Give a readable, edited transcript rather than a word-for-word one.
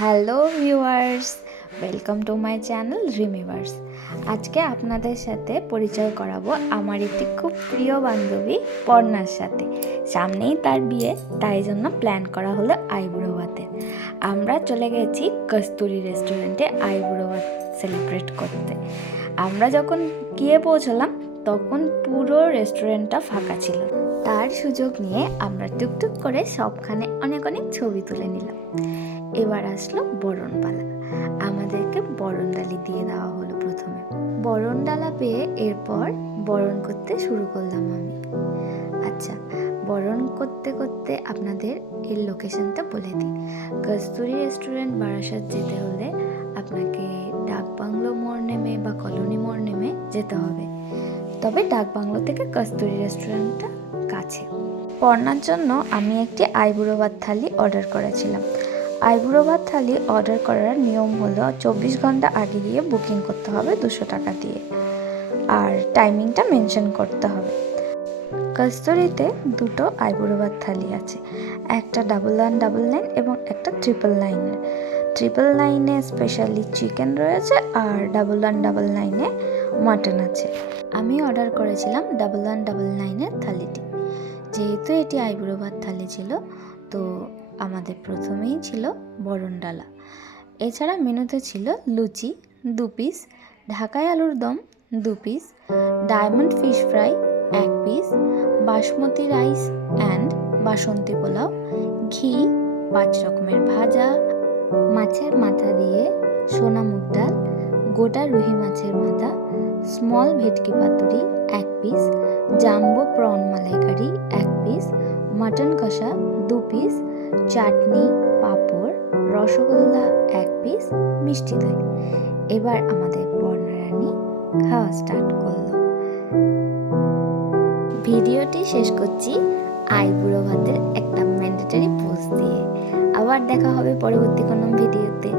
Hello viewers, welcome to my channel রিমিভার্স। আজকে আপনাদের সাথে পরিচয় করাবো আমার একটি খুব প্রিয় বান্ধবী পর্ণার সাথে। সামনেই তার বিয়ে, তাই জন্য প্ল্যান করা হলো আইবুড়ো ভাতের। আমরা চলে গেছি কস্তুরি রেস্টুরেন্টে আইবুড়ো ভাত সেলিব্রেট করতে। আমরা যখন গিয়ে পৌঁছলাম তখন পুরো রেস্টুরেন্টটা ফাঁকা ছিল। তার সুযোগ নিয়ে আমরা টুকটুক করে সবখানে অনেক অনেক ছবি তুলে নিলাম। এবার আসলো বরণপালা। আমাদেরকে বরণডালি দিয়ে দেওয়া হলো প্রথমে। বরণডালা পেয়ে এরপর বরণ করতে শুরু করলাম আমি। আচ্ছা, বরণ করতে করতে আপনাদের এর লোকেশনটা বলে দিই। কস্তুরি রেস্টুরেন্ট বারাসাত যেতে হলে আপনাকে ডাকবাংলো মোড় নেমে বা কলোনি মোড় নেমে যেতে হবে। তবে ডাকবাংলো থেকে কস্তুরি রেস্টুরেন্টটা কাছে। পর্ণার জন্য আমি একটি আইবুড়ো ভাত থালি অর্ডার করেছিলাম। আইবুড়ো ভাত থালি অর্ডার করার নিয়ম হলো 24 ঘন্টা আগে গিয়ে বুকিং করতে হবে 200 টাকা দিয়ে, আর টাইমিংটা মেনশন করতে হবে। কস্তুরিতে দুটো আইবুড়ো ভাত থালি আছে, একটা 1199 এবং একটা 999। 999 স্পেশালি চিকেন রয়েছে আর 1199 মাটন আছে। আমি অর্ডার করেছিলাম 1199 থালিটি। যেহেতু এটি আইবুড়ো ভাত থালি ছিল, তো আমাদের প্রথমেই ছিল বরণডালা। এছাড়া মেনুতে ছিল লুচি 2 পিস, ঢাকাই আলুর দম 2 piece, diamond fish fry 1 piece, basmati rice and basanti pulao, ghee, 5 রকমের ভাজা, মাছের মাথা দিয়ে সোনা মুগ ডাল, গোটা রুহি মাছের মাথা, স্মল ভেটকি পাতুরি 1 পিস, জাম্বো প্রন মালাইকারি 1 পিস, মাটন কষা 2 পিস, চাটনি, পাঁপড়, রসগোল্লা 1 পিস, মিষ্টি দই। এবার আমাদের পর্ণারানী খাওয়া স্টার্ট করলো। ভিডিওটি শেষ করছি আইবুড়ো ভাতের একটা ম্যান্ডেটরি পোজ দিয়ে। আবার দেখা হবে পরবর্তী কোনো ভিডিওতে।